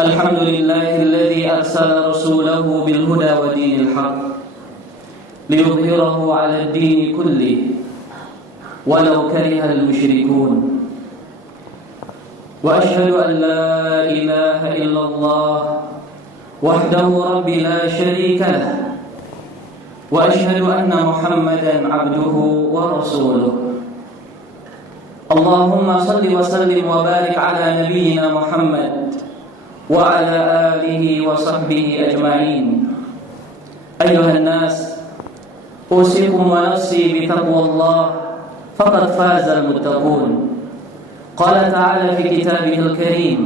الحمد لله الذي أرسل رسوله بالهدى ودين الحق ليظهره على الدين كله ولو كره المشركون وأشهد أن لا إله إلا الله وحده رب لا شريك له وأشهد أن محمدا عبده ورسوله اللهم صل وسلم وبارك على نبينا محمد وعلى آله وصحبه أجمعين. أيها الناس، أوصيكم ونفسي بتقوى الله فقد فاز المتقون. قال تعالى في كتابه الكريم: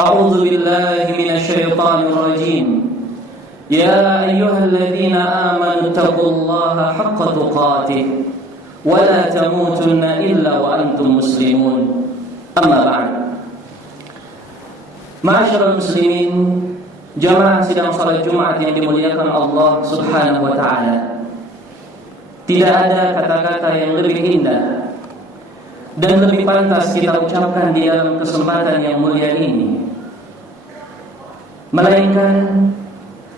أعوذ بالله من الشيطان الرجيم يا أيها الذين آمنوا اتقوا الله حق تقاته ولا تموتن إلا وأنتم مسلمون. أما بعد. Ma'asyiral muslimin, jamaah sidang salat Jumat yang dimuliakan Allah Subhanahu wa taala. Tidak ada kata-kata yang lebih indah dan lebih pantas kita ucapkan di dalam kesempatan yang mulia ini, melainkan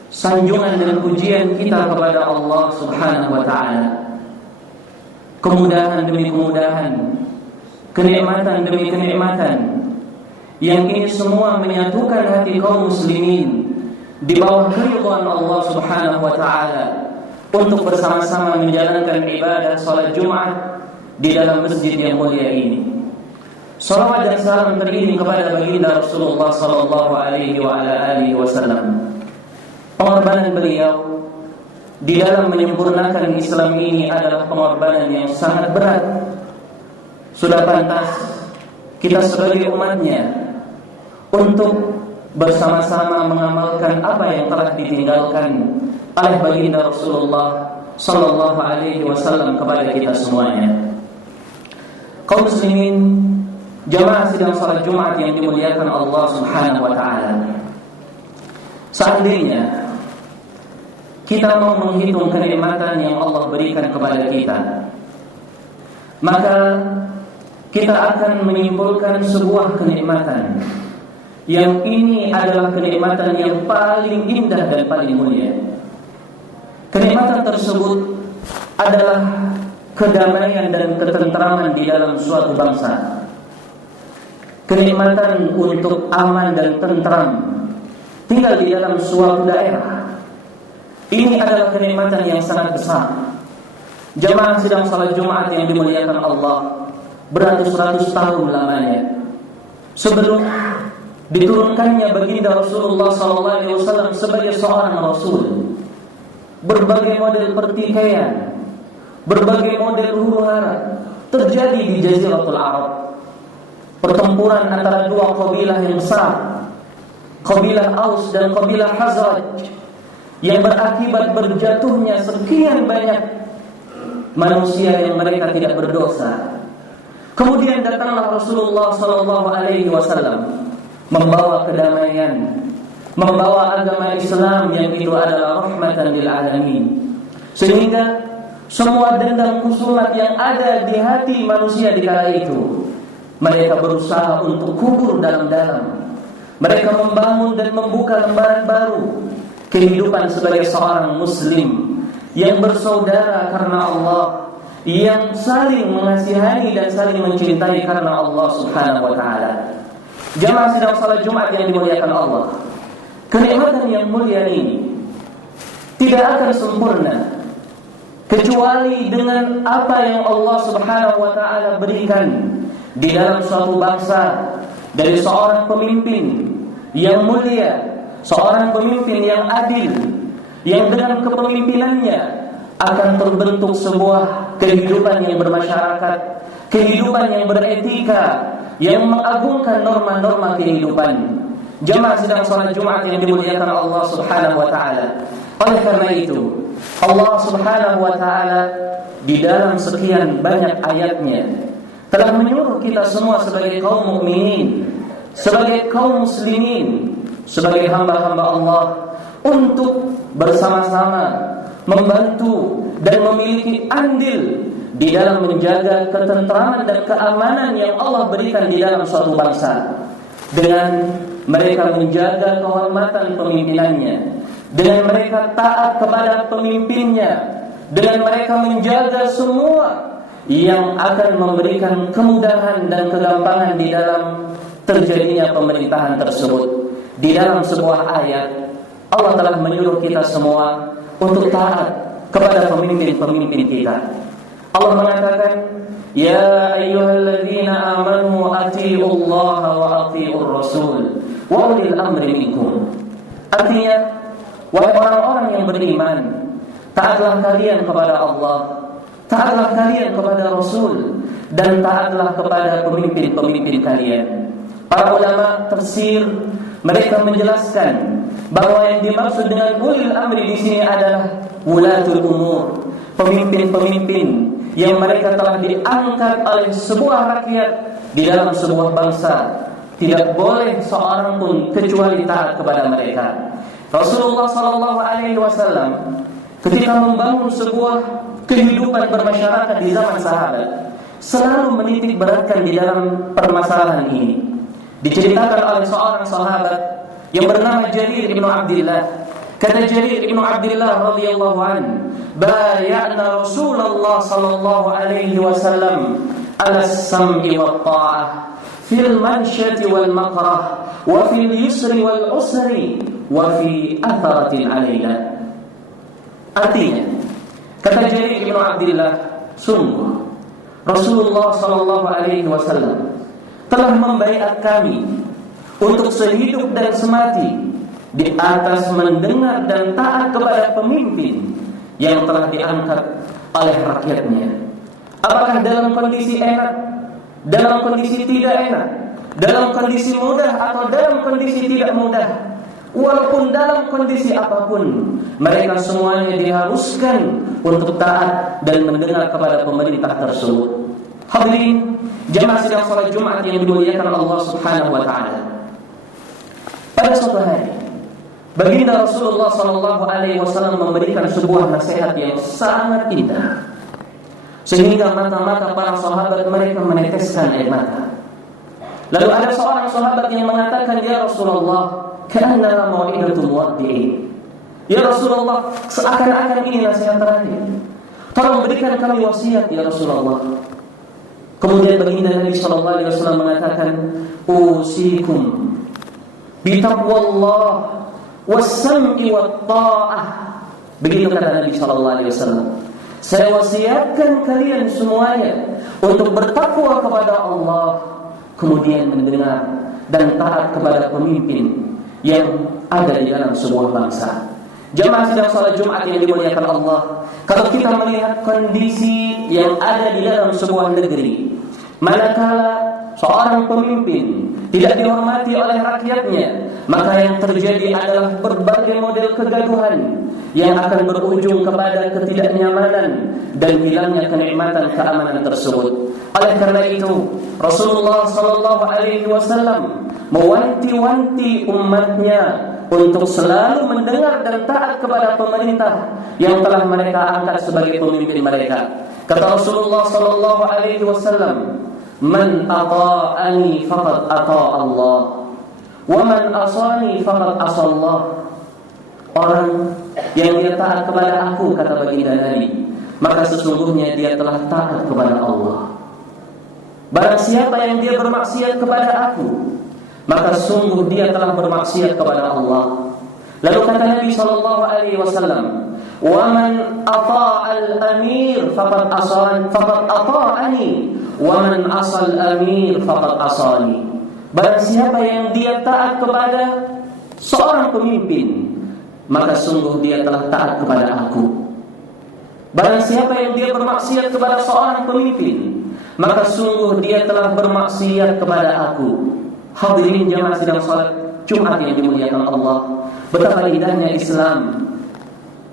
sanjungan dan pujian kita kepada Allah Subhanahu wa taala. Kemudahan demi kemudahan, kenikmatan demi kenikmatan, yang ini semua menyatukan hati kaum muslimin di bawah keridhaan Allah Subhanahu wa taala untuk bersama-sama menjalankan ibadah salat Jumat di dalam masjid yang mulia ini. Salawat dan salam teriring kepada baginda Rasulullah sallallahu alaihi wa ala alihi wasallam. Pengorbanan beliau di dalam menyempurnakan Islam ini adalah pengorbanan yang sangat berat. Sudah pantas kita sebagai umatnya untuk bersama-sama mengamalkan apa yang telah ditinggalkan oleh baginda Rasulullah sallallahu alaihi wasallam kepada kita semuanya. Kaum muslimin, jamaah sidang salat Jumat yang dimuliakan Allah Subhanahu wa taala. Seandainya kita mau menghitung kenikmatan yang Allah berikan kepada kita, maka kita akan menyimpulkan sebuah kenikmatan yang ini adalah kenikmatan yang paling indah dan paling mulia. Kenikmatan tersebut adalah kedamaian dan ketentraman di dalam suatu bangsa. Kenikmatan untuk aman dan tentram tinggal di dalam suatu daerah. Ini adalah kenikmatan yang sangat besar. Jamaah sidang salat Jumat yang dimuliakan Allah, beratus-ratus tahun lamanya sebelum diturunkannya baginda Rasulullah SAW sebagai seorang Rasul, berbagai model pertikaian, berbagai model huru-hara terjadi di Jaziratul Arab. Pertempuran antara dua kabilah yang besar, kabilah Aus dan kabilah Khazraj, yang berakibat berjatuhnya sekian banyak manusia yang mereka tidak berdosa. Kemudian datanglah Rasulullah SAW membawa kedamaian, membawa agama Islam yang itu adalah rahmatan lil alamin, sehingga semua dendam kusumat yang ada di hati manusia di kala itu mereka berusaha untuk kubur dalam-dalam. Mereka membangun dan membuka lembaran baru kehidupan sebagai seorang muslim yang bersaudara karena Allah, yang saling mengasihani dan saling mencintai karena Allah Subhanahu wa taala. Jamaah sidang salat Jumat yang dimuliakan Allah, kenikmatan yang mulia ini tidak akan sempurna kecuali dengan apa yang Allah Subhanahu wa taala berikan di dalam suatu bangsa dari seorang pemimpin yang mulia, seorang pemimpin yang adil, yang dengan kepemimpinannya akan terbentuk sebuah kehidupan yang bermasyarakat, kehidupan yang beretika, yang mengagungkan norma-norma kehidupan. Jamaah sidang salat Jumat yang dimuliakan Allah Subhanahu wa taala. Oleh karena itu, Allah Subhanahu wa taala di dalam sekian banyak ayatnya telah menyuruh kita semua sebagai kaum mukminin, sebagai kaum muslimin, sebagai hamba-hamba Allah untuk bersama-sama membantu dan memiliki andil di dalam menjaga ketentraman dan keamanan yang Allah berikan di dalam suatu bangsa, dengan mereka menjaga kehormatan pemimpinannya, dengan mereka taat kepada pemimpinnya, dengan mereka menjaga semua yang akan memberikan kemudahan dan kegampangan di dalam terjadinya pemerintahan tersebut. Di dalam sebuah ayat Allah telah menyuruh kita semua untuk taat kepada pemimpin-pemimpin kita. Allah mengatakan, ya ayyuhalladzina amanu atiiullaha wa atiiur rasul wa ulil amri minkum. Artinya, wahai orang-orang yang beriman, taatlah kalian kepada Allah, taatlah kalian kepada Rasul, dan taatlah kepada pemimpin-pemimpin kalian. Para ulama tafsir mereka menjelaskan bahwa yang dimaksud dengan ulil amri di sini adalah wulatul umur, pemimpin-pemimpin yang mereka telah diangkat oleh sebuah rakyat di dalam sebuah bangsa. Tidak boleh seorang pun kecuali taat kepada mereka. Rasulullah SAW ketika membangun sebuah kehidupan bermasyarakat di zaman sahabat selalu menitik beratkan di dalam permasalahan ini. Diceritakan oleh seorang sahabat yang bernama Jarir bin Abdullah, Kata Jarir bin Abdullah radhiyallahu an, "Bay'ana Rasulullah sallallahu alaihi wasallam ala as-sam'i wat ta'ah fil mansyati wal makrah wa fil yusri wal usri wa fi atharatin alaina." Artinya, kata Jarir bin Abdullah, sungguh Rasulullah sallallahu alaihi wasallam telah membaiat kami untuk sehidup dan semati di atas mendengar dan taat kepada pemimpin yang telah diangkat oleh rakyatnya. Apakah dalam kondisi enak, dalam kondisi tidak enak, dalam kondisi mudah atau dalam kondisi tidak mudah, walaupun dalam kondisi apapun, mereka semuanya diharuskan untuk taat dan mendengar kepada pemerintah tersebut. Hadirin jamaah sidang salat Jumat yang dimuliakan Allah Subhanahu wa taala. Pada suatu hari, baginda Rasulullah sallallahu alaihi wasallam memberikan sebuah nasihat yang sangat indah, sehingga mata-mata para sahabat mereka meneteskan air mata. Lalu ada seorang sahabat yang mengatakan, "Ya Rasulullah, ka'anna mau'idatu muwaddi'in." Ya Rasulullah, seakan-akan ini nasihat terakhir. Tolong berikan kami wasiat ya Rasulullah. Kemudian baginda Nabi sallallahu alaihi wasallam mengatakan, "Usikum bi taqwallah was-sam'i wat-tha'ah." Begitu kata Nabi sallallahu alaihi wasallam. Saya wasiatkan kalian semuanya untuk bertakwa kepada Allah, kemudian mendengar dan taat kepada pemimpin yang ada di dalam sebuah bangsa. Jamaah sidang salat Jumat yang dimuliakan Allah, kalau kita melihat kondisi yang ada di dalam sebuah negeri, manakala seorang pemimpin tidak dihormati oleh rakyatnya, maka yang terjadi adalah berbagai model kegaduhan yang akan berujung kepada ketidaknyamanan dan hilangnya kenikmatan keamanan tersebut. Oleh karena itu, Rasulullah sallallahu alaihi wasallam mewanti-wanti umatnya untuk selalu mendengar dan taat kepada pemerintah yang telah mereka angkat sebagai pemimpin mereka. Kata Rasulullah sallallahu alaihi wasallam, "Man ata'ani faqad ata'a Allah, wa man asani faqad asallah." Orang yang dia taat kepada aku, kata baginda Nabi, maka sesungguhnya dia telah taat kepada Allah. Barang siapa yang dia bermaksiat kepada aku, maka sungguh dia telah bermaksiat kepada Allah. Lalu kata Nabi sallallahu alaihi wasallam, "Wa man ata'al amir faqad ata'ani, wa man asal amir faqad asani." Barang siapa yang dia taat kepada seorang pemimpin, maka sungguh dia telah taat kepada aku. Barang siapa yang dia bermaksiat kepada seorang pemimpin, maka sungguh dia telah bermaksiat kepada aku. Hadirin jamaah sidang salat Jumat yang dimuliakan Allah, betapa indahnya Islam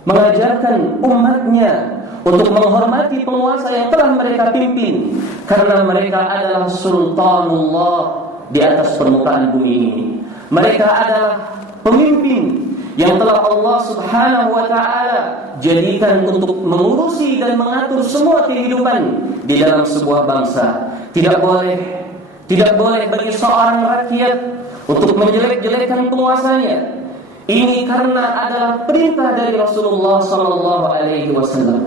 mengajarkan umatnya untuk menghormati penguasa yang telah mereka pimpin, karena mereka adalah sultanullah di atas permukaan bumi ini. Mereka adalah pemimpin yang telah Allah Subhanahu wa taala jadikan untuk mengurusi dan mengatur semua kehidupan di dalam sebuah bangsa. Tidak boleh bagi seorang rakyat untuk menjelek-jelekkan penguasanya. Ini karena adalah perintah dari Rasulullah sallallahu alaihi wasallam.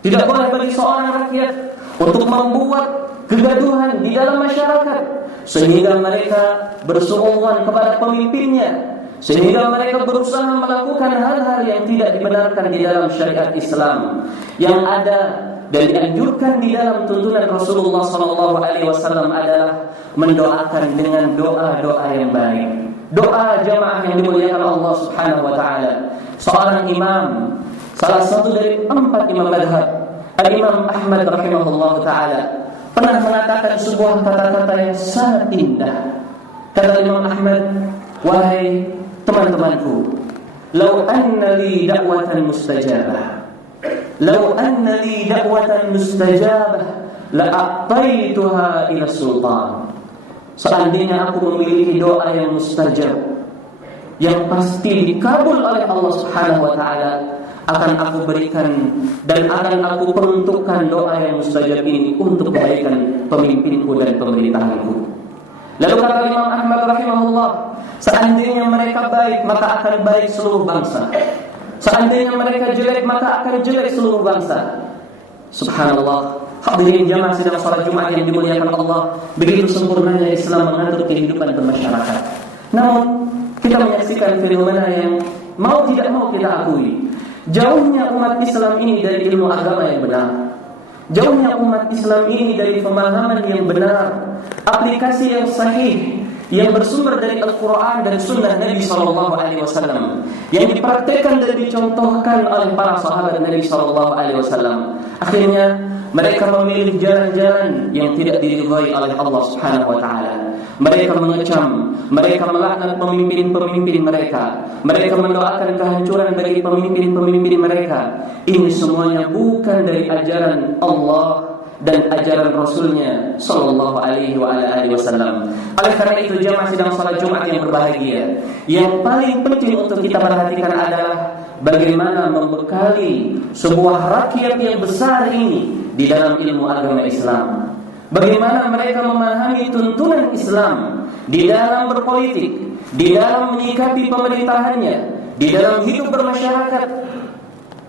Tidak boleh bagi seorang rakyat untuk membuat kegaduhan di dalam masyarakat sehingga mereka bersuudzon kepada pemimpinnya, sehingga mereka berusaha melakukan hal-hal yang tidak dibenarkan di dalam syariat Islam yang ada dan dianjurkan di dalam tuntunan Rasulullah sallallahu alaihi wasallam adalah mendoakan dengan doa-doa yang baik. Doa jamaah yang dimuliakan Allah Subhanahu wa taala. Seorang imam, salah satu dari 4 imam madhab, Al-Imam Ahmad rahimahullah taala, pernah mengatakan sebuah kata-kata yang sangat indah. Kata Imam Ahmad, "Wahai teman-temanku, lau anna li da'watan mustajabah, lau anna li da'watan mustajabah la'ataituha ila sultan." Seandainya aku memiliki doa yang mustajab, yang pasti dikabul oleh Allah Subhanahu wa taala, akan aku berikan dan akan aku peruntukkan doa yang mustajab ini untuk kebaikan pemimpinku dan pemerintahanku. Lalu kata Imam Ahmad rahimahullah, seandainya mereka baik, maka akan baik seluruh bangsa. Seandainya mereka jelek, maka akan jelek seluruh bangsa. Subhanallah. Hadirin jamaah sidang salat Jumat yang dimuliakan Allah, begitu sempurnanya Islam mengatur kehidupan bermasyarakat. Namun kita menyaksikan fenomena yang mau tidak mau kita akui, jauhnya umat Islam ini dari ilmu agama yang benar. Jauhnya umat Islam ini dari pemahaman yang benar, aplikasi yang sahih, yang bersumber dari Al-Quran dan Sunnah Nabi SAW, yang dipraktekkan dan dicontohkan oleh para sahabat Nabi SAW. Akhirnya mereka memilih jalan-jalan yang tidak diridhai oleh Allah Subhanahu wa taala. Mereka mengecam, mereka melaknat pemimpin-pemimpin mereka. Mereka mendoakan kehancuran bagi pemimpin-pemimpin mereka. Ini semuanya bukan dari ajaran Allah dan ajaran Rasulnya Sallallahu Alaihi Wasallam. Oleh karena itu jamaah sidang salat Jumat yang berbahagia, yang paling penting untuk kita perhatikan adalah bagaimana membekali sebuah rakyat yang besar ini di dalam ilmu agama Islam. Bagaimana mereka memahami tuntunan Islam di dalam berpolitik, di dalam menyikapi pemerintahannya, di dalam hidup bermasyarakat.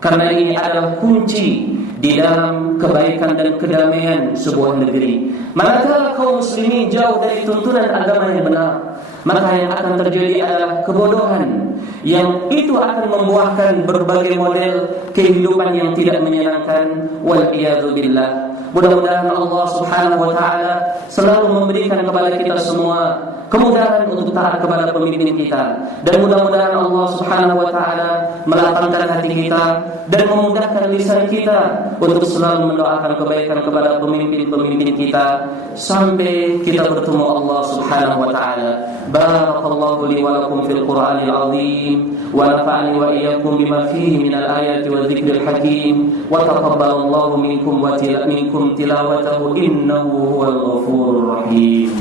Karena ini adalah kunci di dalam kebaikan dan kedamaian sebuah negeri. Manakala kaum muslimin jauh dari tuntunan agama yang benar, maka yang akan terjadi adalah kebodohan, yang itu akan membuahkan berbagai model kehidupan yang tidak menyenangkan. Wal iyadzu billah. Mudah-mudahan Allah Subhanahu wa taala selalu memberikan kepada kita semua kemudahan untuk taat kepada pemimpin kita, dan mudah-mudahan Allah Subhanahu wa taala melapangkan hati kita dan memudahkan lisan kita untuk selalu mendoakan kebaikan kepada pemimpin-pemimpin kita sampai kita bertemu Allah Subhanahu wa taala. Barakallahu li wa lakum fil Qur'anil azim wa nafa'ani wa iyyakum bima fihi minal ayati wa dzikril hakim wa taqabbalallahu minkum wa minkum tilawatahu innahu huwal ghafurur rahim.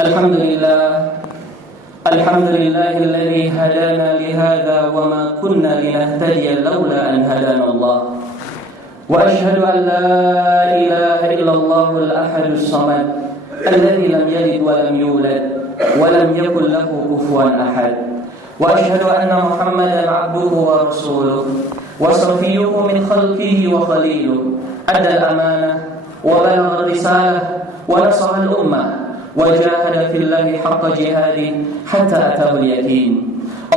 Alhamdulillah alladzi hadana li hadza wa ma kunna linahtadiya laula an hadana Allah. Wa ashhadu an la ilaha illallah al-ahadus samad alladzi lam yalid wa lam yulad wa lam yakul lahu kufuwan ahad. Wa ashhadu anna Muhammadan 'abduhu wa rasuluhu wa safiyyuhu min khalqihi wa khaliluhu. Adda al-amanah wa balagha ar-risalah wa nasaha al-ummah وجاهد في الله حق جهاده حتى أتاه اليقين.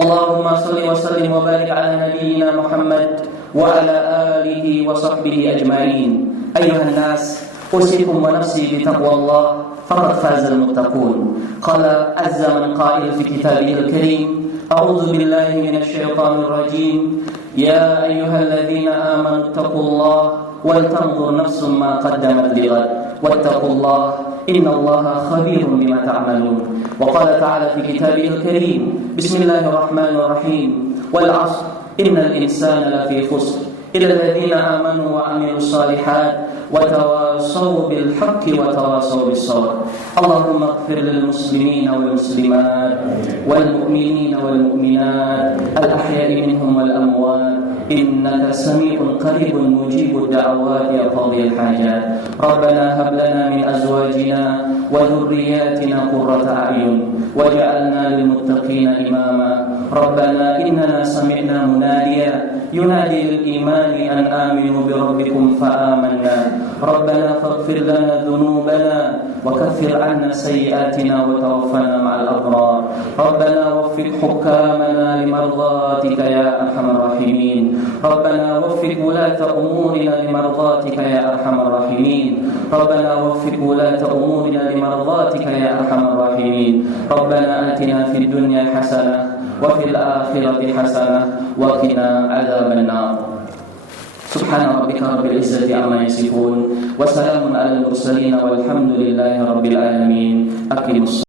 اللهم صل وسلم وبارك على نبينا محمد وعلى آله وصحبه أجمعين. أيها الناس، أوصيكم ونفسي بتقوى الله فقد فاز المتقون. قال عز من قائل في كتابه الكريم: أعوذ بالله من الشيطان الرجيم. يا أيها الذين آمنوا اتقوا الله ولتنظر نفس ما قدمت لغد واتقوا الله إن الله خبير بما تعملون. وقال تعالى في كتابه الكريم: بسم الله الرحمن الرحيم. والعصر إن الإنسان لفي خسر إلا الذين آمنوا وعملوا الصالحات وتواصوا بالحق وتواصوا بالصبر. اللهم اغفر للمسلمين والمسلمات والمؤمنين والمؤمنات الأحياء منهم والأموات إنك سميع قريب مجيب الدعوات يا قاضي الحاجات. ربنا هب لنا من أزواجنا وذرياتنا قرة أعين واجعلنا للمتقين إماما. ربنا إننا سمعنا مناديا ينادي للإيمان أن آمنوا بربكم فآمنا. ربنا فاغفر لنا ذنوبنا وكفر عنا سيئاتنا وتوفنا مع الأبرار. ربنا وفق حكامنا لمرضاتك يا أرحم الراحمين. ربنا وفق ولاة أمورنا لمرضاتك يا أرحم الراحمين. ربنا وفق ولاة أمورنا لمرضاتك يا أرحم الراحمين. ربنا آتنا في الدنيا حسنة وفي الآخرة حسنة وقنا عذاب النار. سبحان ربك رب العزة عما يصفون وسلام على المرسلين والحمد لله رب العالمين. أقم الصلاة.